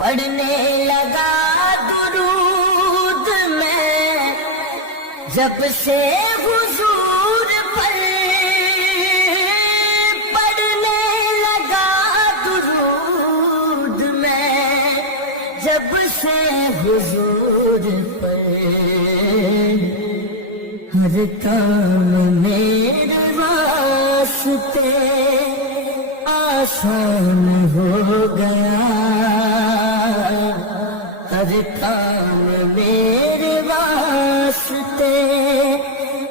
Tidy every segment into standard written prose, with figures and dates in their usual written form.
پڑھنے لگا درود میں جب سے حضور پر، پڑھنے لگا درود میں جب سے حضور پر، ہر کام میرے واسطے آسان ہو گیا، ہر کام میرے واسطے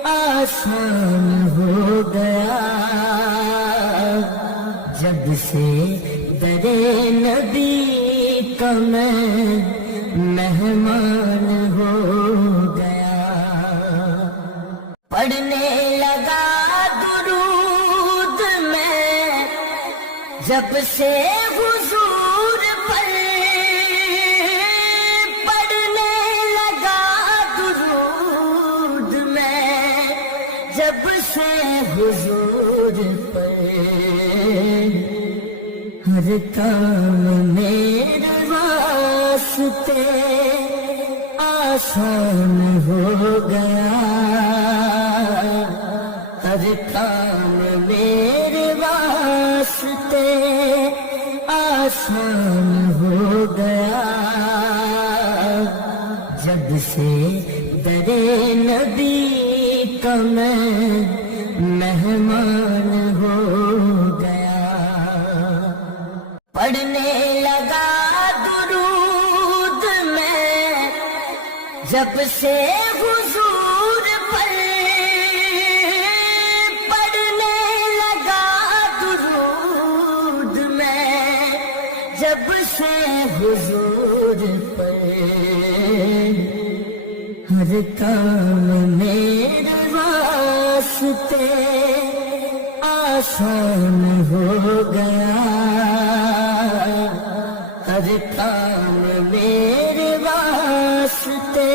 آسان ہو گیا، جب سے در نبی کا میں مہمان ہو گیا، پڑھنے لگا درود میں جب سے حضور پر، پڑھنے لگا درود میں جب سے حضور پر، ہر کام میرے واسطے آسان ہو گیا، ہر کام میرے واسطے آسان ہو گیا، جب سے در نبی کا میں مہمان ہو گیا، پڑھنے لگا درود میں جب سے حضور پر، پڑھنے لگا درود میں جب سے حضور پر، ہر کام میرے واسطے آسان ہو گیا، ہر کام میرے واسطے